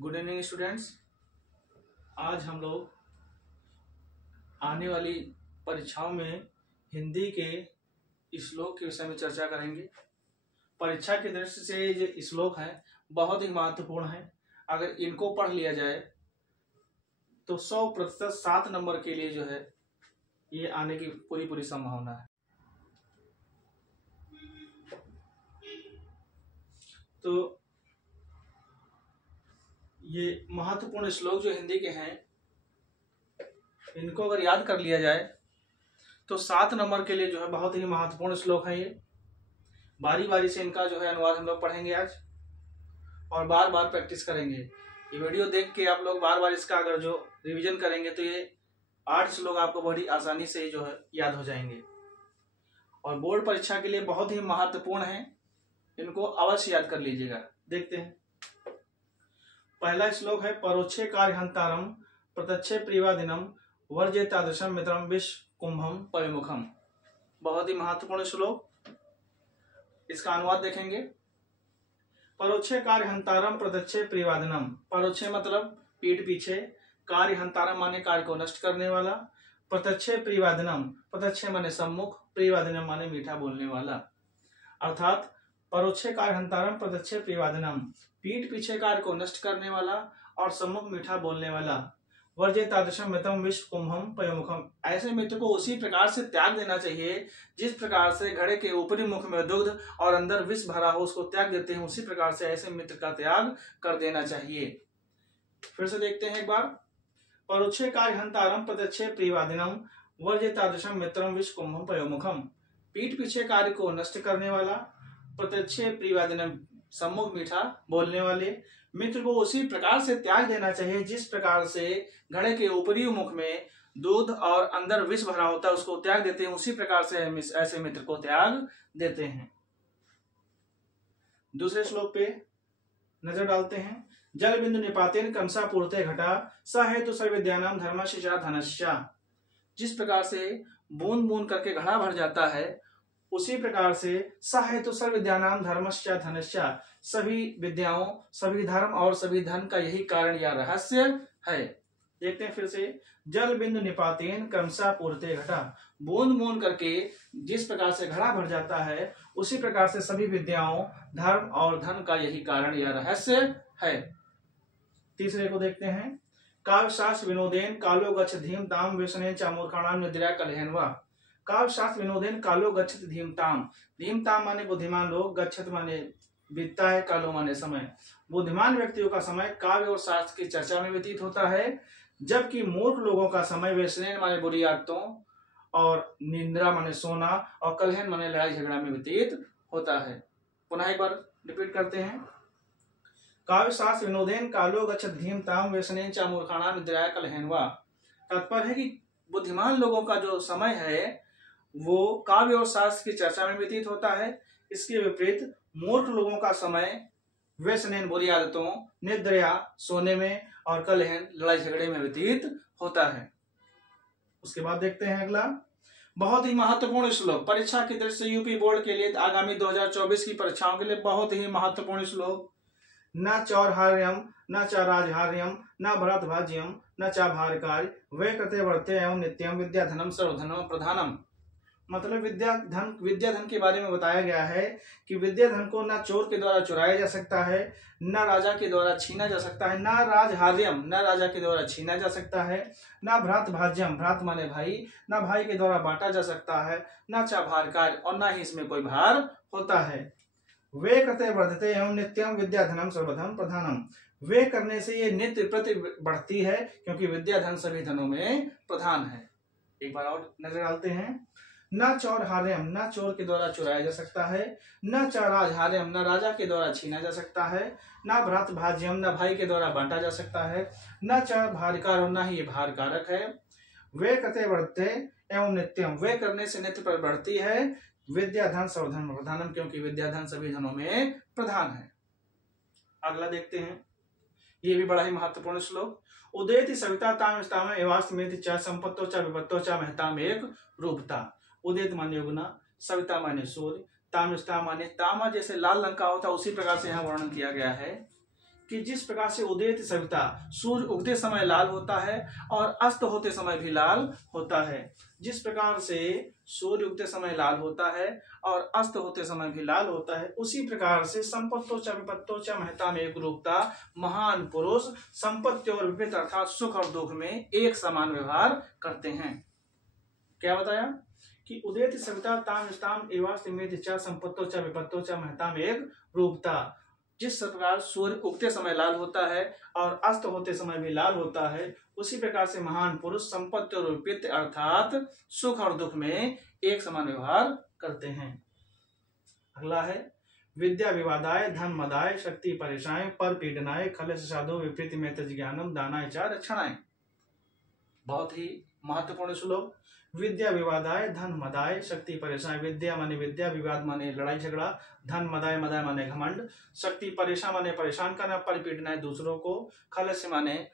Good evening students. आज हम लोग आने वाली परीक्षाओं में हिंदी के श्लोक के विषय में चर्चा करेंगे। परीक्षा की दृष्टि से ये श्लोक हैं बहुत ही महत्वपूर्ण है। अगर इनको पढ़ लिया जाए तो 100% 7 नंबर के लिए जो है ये आने की पूरी संभावना है। तो ये महत्वपूर्ण श्लोक जो हिंदी के हैं इनको अगर याद कर लिया जाए तो 7 नंबर के लिए जो है बहुत ही महत्वपूर्ण श्लोक है। ये बारी बारी से इनका जो है अनुवाद हम लोग पढ़ेंगे आज और बार बार प्रैक्टिस करेंगे। ये वीडियो देख के आप लोग बार बार इसका अगर जो रिवीजन करेंगे तो ये 8 श्लोक आपको बड़ी आसानी से जो है याद हो जाएंगे और बोर्ड परीक्षा के लिए बहुत ही महत्वपूर्ण है। इनको अवश्य याद कर लीजिएगा। देखते हैं, पहला श्लोक है परोक्षे कार्यहंतारम प्रत्यक्षे प्रियवादिनम वर्जेतादृशम मित्रम विश्व कुंभम पविमुखम। बहुत ही महत्वपूर्ण श्लोक। इसका अनुवाद देखेंगे। परोक्षे कार्यहंतारम प्रत्यक्षे प्रियवादिनम। परोक्षे मतलब पीठ पीछे, कार्यहंतारम माने कार्य को नष्ट करने वाला, प्रत्यक्षे प्रियवादिनम प्रत्यक्षे माने सम्मुख, प्रियवादिनम माने मीठा बोलने वाला। अर्थात परोक्षे कार्यहंतारम प्रत्यक्षे प्रियवादिनम, पीठ पीछे कार्य को नष्ट करने वाला और सम्मुख मीठा बोलने वाला। वर्जेतादृशम मित्रम विश्व कुंभम पयोमुखम। ऐसे मित्र को उसी प्रकार से त्याग देना चाहिए जिस प्रकार से घड़े के ऊपरी मुख में दुग्ध और अंदर विष भरा हो उसको त्याग देते हैं, उसी प्रकार से ऐसे मित्र का त्याग कर देना चाहिए। फिर से देखते हैं एक बार। परोक्षे कार्यहंतारम प्रत्यक्षे प्रियवादिनम वर्जेतादृशम मित्रम विश्व कुंभम पयोमुखम। पीठ पीछे कार्य को नष्ट करने वाला, प्रत्यक्षे प्रियवादिनम सम्मुख मीठा बोलने वाले मित्र को उसी प्रकार से त्याग देना चाहिए जिस प्रकार से घड़े के ऊपरी मुख में दूध और अंदर विष भरा होता है उसको त्याग देते हैं, उसी प्रकार से ऐसे मित्र को त्याग देते हैं। दूसरे श्लोक पे नजर डालते हैं। जल बिंदु निपातेन कंसा पूर्ते घटा स हेतु सर्वविद्यानां धर्मस्य च धनस्य। जिस प्रकार से बूंद बूंद करके घड़ा भर जाता है उसी प्रकार से स हेतु सर्वविद्यानां धर्मस्य धनस्य, सभी विद्याओं, सभी धर्म और सभी धन का यही कारण या रहस्य है। देखते हैं फिर से। जल बिंदु निपातेन क्रमशः पूर्ते घटा। बूंद बूंद करके जिस प्रकार से घड़ा भर जाता है उसी प्रकार से सभी विद्याओं, धर्म और धन का यही कारण या रहस्य है। तीसरे को देखते हैं। काव्य शास्त्र विनोदेन कालो गच्छ धीम ताम व्यसनेन च मूर्खाणाम निद्रा कलहेनवा। काव्य शास्त्र विनोदेन कालो गच्छत धीमताम। धीमताम माने बुद्धिमान लोग, गच्छत माने बीतता है, कालो माने समय। बुद्धिमान व्यक्तियों का समय काव्य और शास्त्र की चर्चा में व्यतीत होता है, जबकि मूर्ख लोगों का समय व्यसनेन माने बुरी आदतों और निंद्रा माने सोना और कलहन माने लड़ाई झगड़ा में व्यतीत होता है। पुनः एक बार रिपीट करते हैं। काव्य शास्त्र विनोदेन कालो गच्छत धीमताम व्यसनेन च मूर्खाणाम निद्राया कलहेनवा। तात्पर्य है कि बुद्धिमान लोगों का जो समय है वो काव्य और शास्त्र की चर्चा में व्यतीत होता है। इसके विपरीत मूर्ख लोगों का समय व्यसनेन बुरी आदतों, निद्रा सोने में और कलहन लड़ाई झगड़े में व्यतीत होता है। उसके बाद देखते हैं अगला। बहुत ही महत्वपूर्ण श्लोक, परीक्षा की दृष्टि से यूपी बोर्ड के लिए आगामी 2024 की परीक्षाओं के लिए बहुत ही महत्वपूर्ण श्लोक। न चौरहार्यम न च राजहार्यम न भरत भाज्यम न च भारकार्य वे कृते वर्ते एवं नित्यम विद्याधनम सर्वधनम प्रधानम। मतलब विद्या धन के बारे में बताया गया है कि विद्या धन को न चोर के द्वारा चुराया जा सकता है, न राजा के द्वारा छीना जा सकता है, न राजहार्यम न राजा के द्वारा छीना जा सकता है, न भ्रात भाज्यम भ्रात माने भाई न भाई के द्वारा बांटा जा सकता है, न च भारकार्य और न ही इसमें कोई भार होता है। वे कृते वर्धते एवं नित्यम विद्या धनम सर्वधन प्रधानम। वे करने से ये नित्य प्रति बढ़ती है क्योंकि विद्या धन सभी धनों में प्रधान है। एक बार और नजर डालते हैं। न चौरहार्यम न चोर के द्वारा चुराया जा सकता है, न च राजहार्यम न राजा के द्वारा छीना जा सकता है, न भ्रात भाज्यम न भाई के द्वारा बांटा जा सकता है, न च भारकार न ही ये भार कारक है। वे कृते वर्धते एवं नित्यम, वे करने से नित्य पर बढ़ती है। विद्या धन सर्वधन प्रधानम, क्योंकि विद्या धन सभी धनों में प्रधान है। अगला देखते हैं, ये भी बड़ा ही महत्वपूर्ण श्लोक। उदेति सविता ताम स्ताम एवास्तमेति च संपत्तो च विपत्तो च महताम एक रूपता। उदित माने युगना, सविता माने सूर्य, ताम स्ताम माने तामा जैसे लाल रंग का होता है, उसी प्रकार से यहाँ वर्णन किया गया है कि जिस प्रकार से उदयति सविता, सूर्य उगते समय लाल होता है और अस्त होते समय भी लाल होता है, जिस प्रकार से सूर्य उगते समय लाल होता है और अस्त होते समय भी लाल होता है, उसी प्रकार से संपत्तो च विपत्तो च महता में एक रूपता, महान पुरुष संपत्ति और विपत्ति अर्थात सुख और दुख में एक समान व्यवहार करते हैं। क्या बताया कि उदयति सविता ताम स्ताम एवास्तिमेति च संपत्तो च विपत्तो च महता में एक रूपता, जिस प्रकार सूर्य उगते समय लाल होता है और अस्त होते समय भी लाल होता है, उसी प्रकार से महान पुरुष संपत्ति और विपत्ति अर्थात सुख और दुख में एक समान व्यवहार करते हैं। अगला है विद्या विवादाय धन मदाय शक्ति परेशाय पर पीडनाय खलस साधु विपरीत में ज्ञानम दानाय च रक्षणाय। बहुत ही महत्वपूर्ण श्लोक। विद्या विवादाय धन मदाय शक्ति परेशान। विद्या माने विद्या, विवाद माने लड़ाई झगड़ा, धन मदाय मदाय माने घमंड, शक्ति परेशान माने परेशान करना, परिपीड़ना दूसरों को, खलस्य माने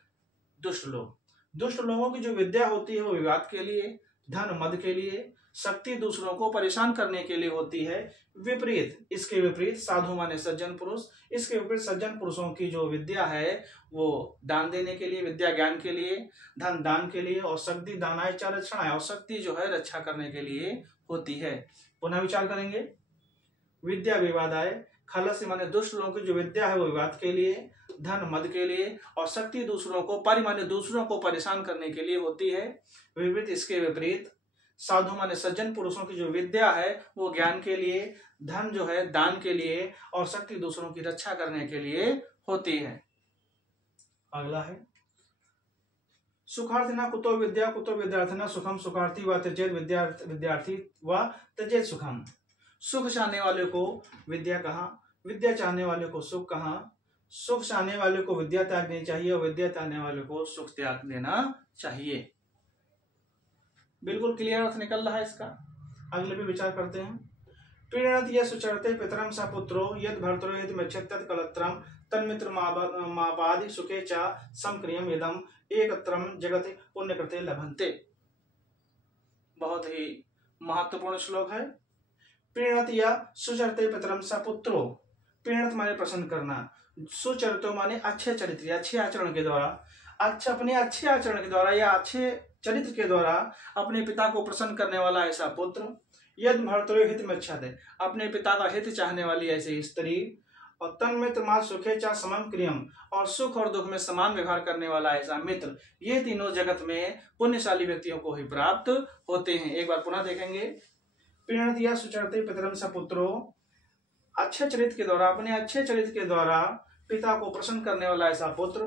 दुष्ट लोग। दुष्ट लोगों की जो विद्या होती है वो विवाद के लिए, धन मद के लिए, शक्ति दूसरों को परेशान करने के लिए होती है। विपरीत, इसके विपरीत साधु माने सज्जन पुरुष, इसके विपरीत सज्जन पुरुषों की जो विद्या है वो दान देने के लिए, विद्या ज्ञान के लिए, धन दान के लिए, और शक्ति दानाय च रक्षणाय, और शक्ति जो है रक्षा करने के लिए होती है। पुनः विचार करेंगे। विद्या विवादाय, खलस्य माने दुष्ट लोगों की जो विद्या है वो विवाद के लिए, धन मद के लिए, और शक्ति दूसरों को, परि माने दूसरों को परेशान करने के लिए होती है। विपरीत, इसके विपरीत साधु माने सज्जन पुरुषों की जो विद्या है वो ज्ञान के लिए, धन जो है दान के लिए, और शक्ति दूसरों की रक्षा करने के लिए होती है। अगला है सुखार्थिना कुतो विद्या कुतो विद्यार्थिना सुखम सुखार्थी व त्यजेत विद्यार्थी व त्यजेत सुखम। सुख चाहने वाले को विद्या कहा, विद्या चाहने वाले को सुख कहा, सुख चाहने वाले को विद्या त्याग देनी चाहिए और विद्या चाहने वाले को सुख त्याग देना चाहिए। बिल्कुल क्लियर अर्थ निकल रहा है इसका। अगले पे विचार करते हैं। प्रीणत यह सुचरते पितरम स पुत्रो यद भर्तरो यदि मच्छत कलत्रम तन्मित्र मापादि सुखे च समक्रियम यदम एकत्रम जगत पुण्यकृते लभन्ते। बहुत ही महत्वपूर्ण श्लोक है। प्रीणत यह सुचरते पितरम स पुत्रो, प्रीणत माने प्रसन्न करना, सुचरितो माने अच्छे चरित्र, अच्छे आचरण के द्वारा, अपने अच्छे आचरण के द्वारा या अच्छे चरित्र के द्वारा अपने पिता को प्रसन्न करने वाला ऐसा पुत्र, यद भर्तृ हित में इच्छते, अपने पिता का हित चाहने वाली ऐसी स्त्री, और तन्मित्र मा सुखे चा समम क्रियम, और सुख और दुख में समान व्यवहार करने वाला ऐसा मित्र, ये तीनों जगत में पुण्यशाली व्यक्तियों को ही प्राप्त होते हैं। एक बार पुनः देखेंगे। प्रीणतिया सुचरते पितरम स पुत्रो, अच्छे चरित्र के द्वारा, अपने अच्छे चरित्र के द्वारा पिता को प्रसन्न करने वाला ऐसा पुत्र,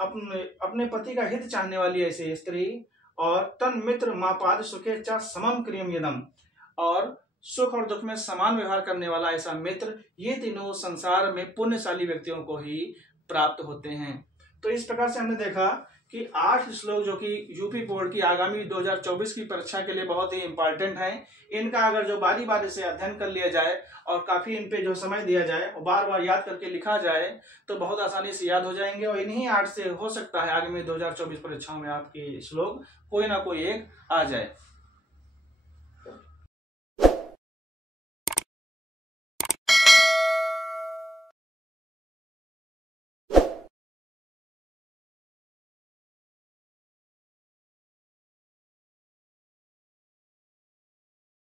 अपने पति का हित चाहने वाली ऐसी स्त्री, और तन मित्र मापाद सुखे चा समम क्रियम यदम, और सुख और दुख में समान व्यवहार करने वाला ऐसा मित्र, ये तीनों संसार में पुण्यशाली व्यक्तियों को ही प्राप्त होते हैं। तो इस प्रकार से हमने देखा कि 8 श्लोक जो कि यूपी बोर्ड की आगामी 2024 की परीक्षा के लिए बहुत ही इंपॉर्टेंट हैं, इनका अगर जो बारी बारी से अध्ययन कर लिया जाए और काफी इन पे जो समय दिया जाए और बार बार याद करके लिखा जाए तो बहुत आसानी से याद हो जाएंगे, और इन्हीं 8 से हो सकता है आगामी 2024 परीक्षाओं में आपके श्लोक कोई ना कोई एक आ जाए।